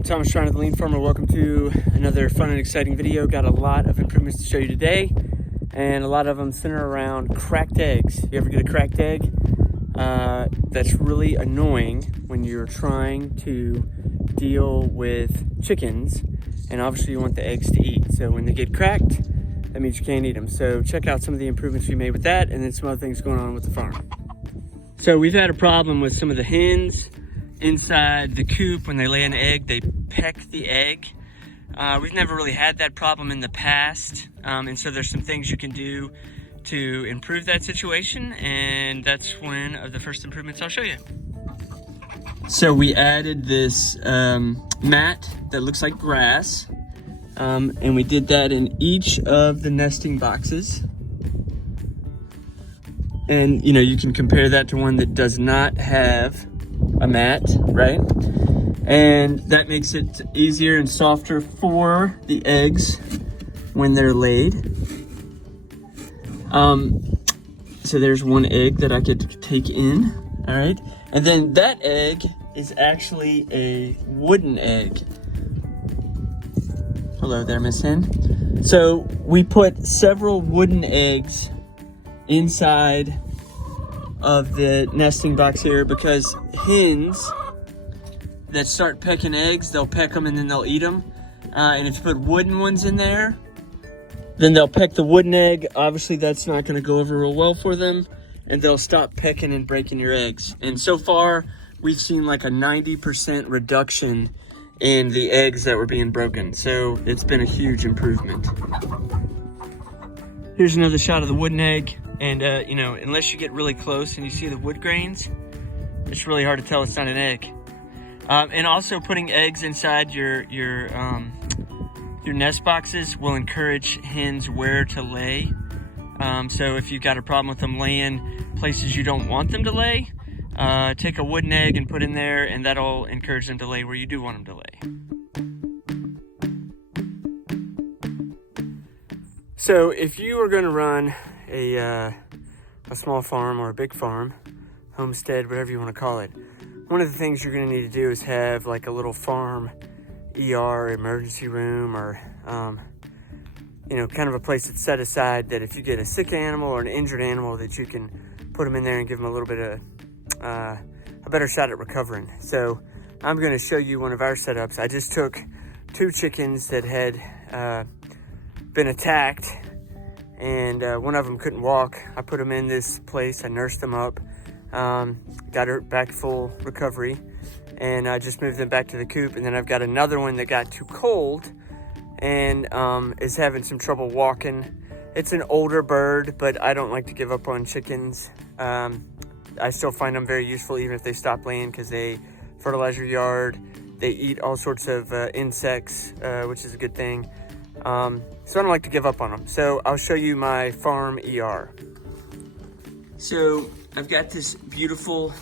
I'm Thomas, the Lean Farmer. Welcome to another fun and exciting video. Got a lot of improvements to show you today, and a lot of them center around cracked eggs. You ever get a cracked egg? That's really annoying when you're trying to deal with chickens, and obviously you want the eggs to eat. So when they get cracked, that means you can't eat them. So check out some of the improvements we made with that, and then some other things going on with the farm. So we've had a problem with some of the hens inside the coop. When they lay an egg, they peck the egg. We've never really had that problem in the past, and so there's some things you can do to improve that situation, and that's one of the first improvements I'll show you. So we added this mat that looks like grass, and we did that in each of the nesting boxes. And you know, you can compare that to one that does not have a mat, right? And that makes it easier and softer for the eggs when they're laid. So there's one egg that I could take in, all right? And then that egg is actually a wooden egg. Hello there, Miss Hen. So we put several wooden eggs inside of the nesting box here because hens that start pecking eggs, they'll peck them and then they'll eat them. And if you put wooden ones in there, then they'll peck the wooden egg. Obviously that's not gonna go over real well for them, and they'll stop pecking and breaking your eggs. And so far, we've seen like a 90% reduction in the eggs that were being broken. So it's been a huge improvement. Here's another shot of the wooden egg. And you know, unless you get really close and you see the wood grains, it's really hard to tell it's not an egg. And also putting eggs inside your nest boxes will encourage hens where to lay. So if you've got a problem with them laying places you don't want them to lay, take a wooden egg and put in there, and that'll encourage them to lay where you do want them to lay. So if you are going to run a small farm or a big farm, homestead, whatever you want to call it, one of the things you're going to need to do is have like a little farm ER, emergency room, or you know, kind of a place that's set aside that if you get a sick animal or an injured animal, that you can put them in there and give them a little bit of a better shot at recovering. So I'm going to show you one of our setups. I just took 2 chickens that had been attacked, and one of them couldn't walk. I put them in this place, I nursed them up, got her back full recovery, and I just moved them back to the coop. And then I've got another one that got too cold and is having some trouble walking. It's an older bird, but I don't like to give up on chickens. I still find them very useful even if they stop laying, because they fertilize your yard, they eat all sorts of insects, which is a good thing. So I don't like to give up on them. So I'll show you my farm ER. So I've got this beautiful,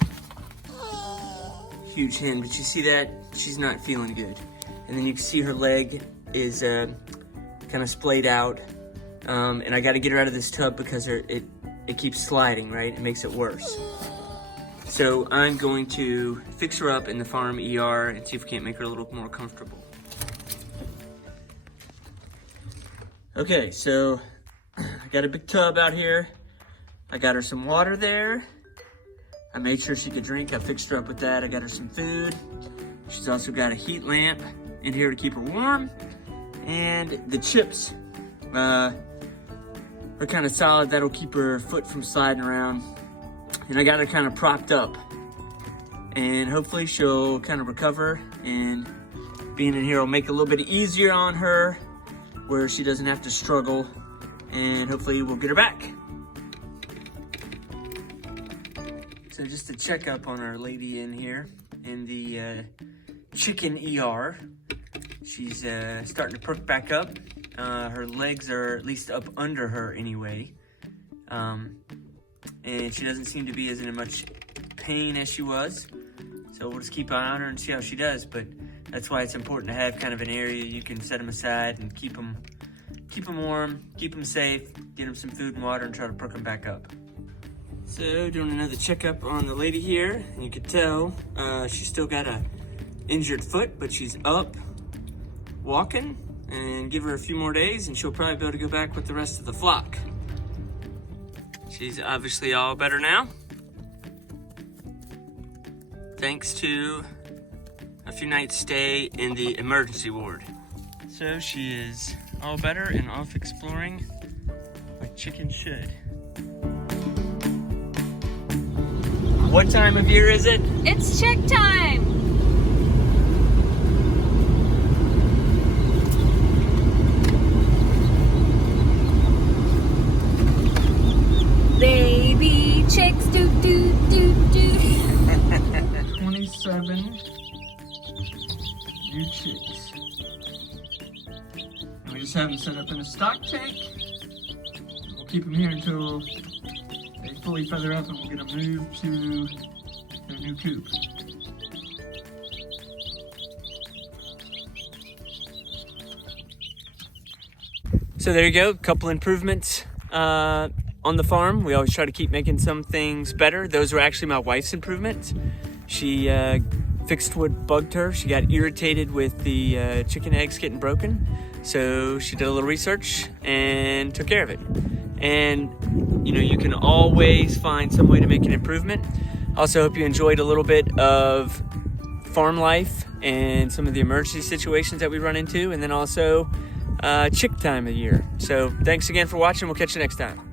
huge hen, but you see that? She's not feeling good. And then you can see her leg is kind of splayed out. And I gotta get her out of this tub because it keeps sliding, right? It makes it worse. So I'm going to fix her up in the farm ER and see if we can't make her a little more comfortable. Okay, so I got a big tub out here. I got her some water there. I made sure she could drink. I fixed her up with that. I got her some food. She's also got a heat lamp in here to keep her warm. And the chips are kind of solid. That'll keep her foot from sliding around. And I got her kind of propped up. And hopefully she'll kind of recover, and being in here will make it a little bit easier on her, where she doesn't have to struggle, and hopefully we'll get her back. So just a checkup on our lady in here in the chicken ER. She's starting to perk back up. Her legs are at least up under her anyway. And she doesn't seem to be as in much pain as she was. So we'll just keep an eye on her and see how she does. But that's why it's important to have kind of an area you can set them aside and keep them warm, keep them safe, get them some food and water, and try to perk them back up. So doing another checkup on the lady here, and you can tell she's still got a injured foot, but she's up, walking, and give her a few more days and she'll probably be able to go back with the rest of the flock. She's obviously all better now, thanks to a few nights stay in the emergency ward. So she is all better and off exploring like chickens should. What time of year is it? It's chick time! Baby chicks, do do do do. 27 new chicks. And we just have them set up in a stock tank. We'll keep them here until they fully feather up and we'll get them moved to their new coop. So there you go, a couple improvements on the farm. We always try to keep making some things better. Those were actually my wife's improvements. She fixed what bugged her. She got irritated with the chicken eggs getting broken. So she did a little research and took care of it. And you know, you can always find some way to make an improvement. Also hope you enjoyed a little bit of farm life and some of the emergency situations that we run into, and then also chick time of the year. So thanks again for watching. We'll catch you next time.